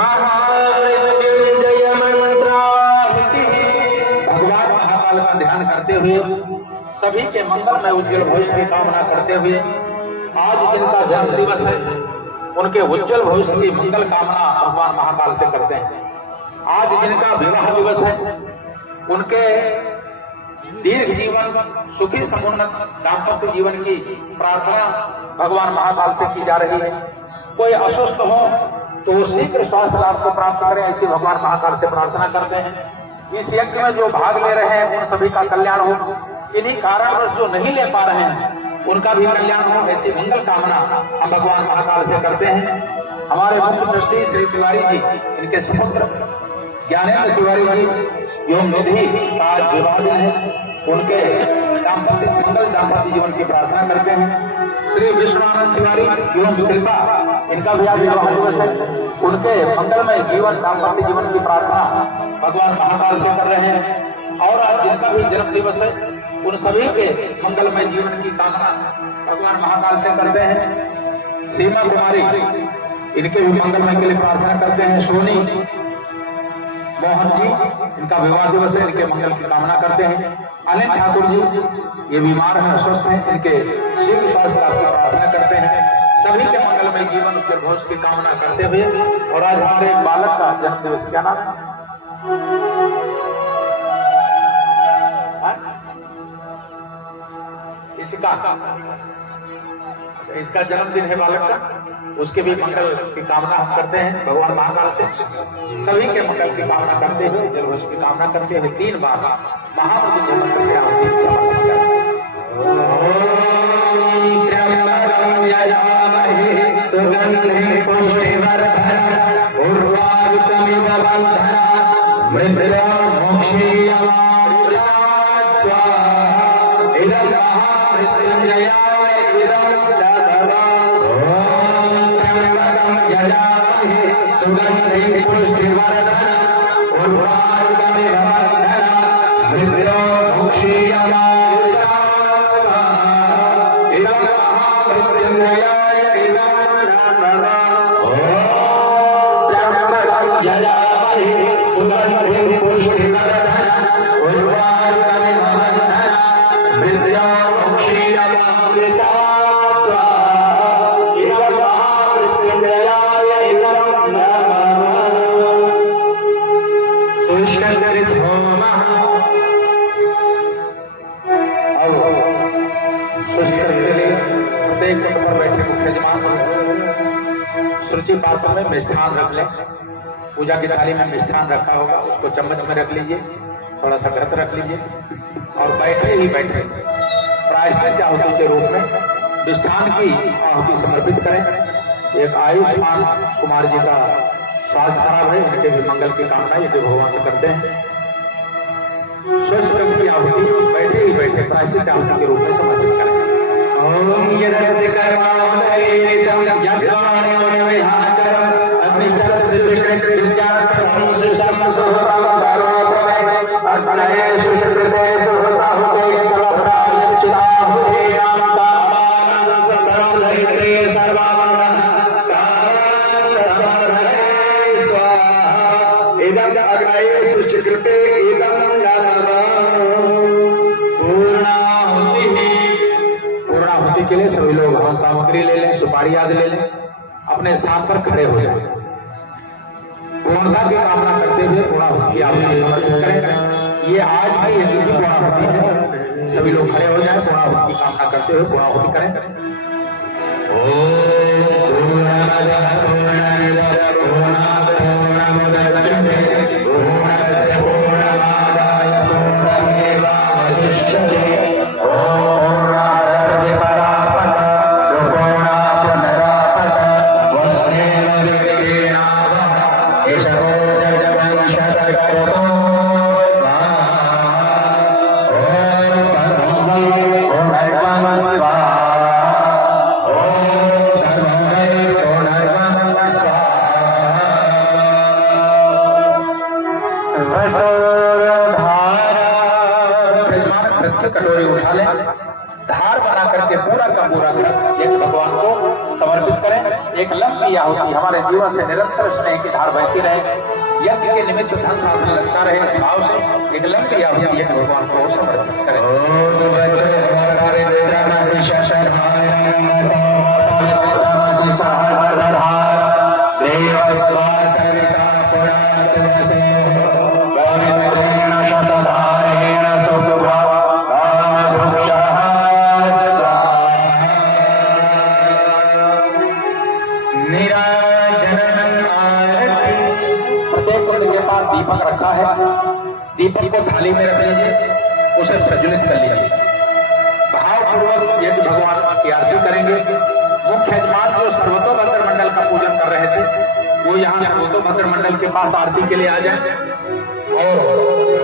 महामृत्युंजय मंत्राहिति। भगवान महाकाल का ध्यान करते हुए सभी के मंगल में उज्जवल भविष्य की कामना करते हुए आज जिनका जन्म दिवस है उनके उज्जवल भविष्य की मंगल कामना भगवान महाकाल से करते हैं। आज जिनका विवाह दिवस है उनके दीर्घ जीवन सुखी समुन्नत दाम्पत्य जीवन की प्रार्थना भगवान महाकाल से की जा रही है। कोई अस्वस्थ हो तो वो शीघ्र स्वास्थ्य लाभ को प्राप्त करें, ऐसी भगवान महाकाल से प्रार्थना करते हैं। इस यज्ञ में जो भाग ले रहे हैं उन सभी का कल्याण हो, इन्हीं कारणवश जो नहीं ले पा रहे हैं उनका भी कल्याण हो, ऐसी मंगल कामना हम भगवान महाकाल से करते हैं। हमारे मुख्य ट्रस्टी श्री तिवारी जी, इनके सुपुत्र ज्ञानेंद्र तिवारी जी एवं निधि का आज विवाह दिन है, उनके मंगल दाम्पत्य जीवन की प्रार्थना करते हैं। श्री विश्वनाथ तिवारी एवं शिल्पा, इनका भी आज विवाह दिवस है, उनके मंगलमय जीवन दाम्पत्य जीवन की प्रार्थना भगवान महाकाल से कर रहे हैं। और आज जिनका भी जन्म दिवस है उन सभी के मंगलमय जीवन की कामना भगवान महाकाल से करते हैं। सीमा कुमारी, इनके भी मंगलमय के लिए प्रार्थना करते हैं। सोनी मोहन जी, इनका विवाह दिवस है, इनके मंगल की कामना करते हैं। अनिल ठाकुर जी, ये बीमार हैं, अस्वस्थ हैं, इनके शीघ्र स्वास्थ्य लाभ की प्रार्थना करते हैं। सभी के मंगलमय जीवन उज्जवल भविष्य की कामना करते हुए और आज हमारे बालक का जन्म दिवस, क्या नाम है? इसका जन्मदिन है बालक का, उसके भी मंगल की कामना हम करते हैं भगवान महाकाल से। सभी के मंगल की कामना करते हुए जल भविष्य की कामना करते हुए 3 बार महामृत्युंजय मंत्र से आप समर्पण करते हैं। सुगंधि पुष्टिवर्धनम् उर्वारुकमिव बन्धनम् मृत्योर्मुक्षीयमामृता स्वाहा। इदं महामृत्युंजयाय इदं सुगंधि पुष्टिवर्धनम् उर्वारुकमिव बन्धनम् मृत्योर्मुक्षीयमामृता स्वाहा। इदं महामृत्युंजयाय इदं सुगंधि पुष्टिवर्धनम् उर्वारुकमिव बन्धनम् मृत्योर्मुक्षीयमामृता स्वाहा। इदं महामृत्युंजयाय इदं सुष्ठकृत होमः। सुष्ठकृत के लिए प्रत्येक जगह पर बैठे मुख्य जमान सूची पात्र में मिष्ठान रख लें। पूजा की थाली में मिष्ठान रखा होगा, उसको चम्मच में रख लीजिए, थोड़ा सा घृत रख लीजिए और बैठे ही बैठे प्रायश्चित आहुति के रूप में मिष्ठान की आहुति समर्पित करें। एक आयुष्मान कुमार जी का स्वास्थ्य खराब है, उनके भी मंगल की कामना यदि भगवान से करते हैं। स्वस्थ की आहुति बैठे ही बैठे प्रायश्चित आहुति के रूप में समर्पित करें। ओम यदस्य कर्मावधये च यज्ञाने विहाकरम् अग्निष्टस्य विद्यासर्वं शिष्टं सुहृतं धरोपमे अर्पणये सुकृते सुहृताहुते सर्वप्रायश्चिताहुतेयां कामानं सर्वधैर्ये सर्वामङ्गलः कामानं सर्वधैर्ये स्वाहा। इदं अग्नये सुकृते इदं पूर्णाहुति के लिए सभी लोग हवन सामग्री ले लें, सुपारी आदि ले लें, अपने स्थान पर खड़े हो जाएं। पूर्णता की कामना करते हुए पूर्णाहुति की आहुति समर्पित करें। ये आज की यज्ञ की पूर्णाहुति है, सभी लोग खड़े हो जाएं, पूर्णाहुति की कामना करते हुए पूर्णाहुति करें। ओम पूर्णमदः पूर्णमिदं पूर्णात् पूर्णमुदच्यते पूर्णस्य पूर्णमादाय पूर्णमेवावशिष्यते। कटोरी उठा लें, धार बना करके पूरा का पूरा एक भगवान को समर्पित करें। एक लंब की आहुति हमारे जीवन से निरंतर स्नेह की धार बहती रहे, यज्ञ के निमित्त धन साधन लगता रहे, इस भाव से एक लंब की आहुति यज्ञ भगवान को समर्पित करें। प्रत्येक कुंड के पास दीपक रखा है, दीपक को थाली में रख लीजिए, उसे प्रज्वलित कर लीजिए, भावपूर्वक यदि भगवान की आरती करेंगे। मुख्य यजमान जो सर्वतोभद्र मंडल का पूजन कर रहे थे वो यहाँ सर्वतोभद्र मंडल के पास आरती के लिए आ जाए और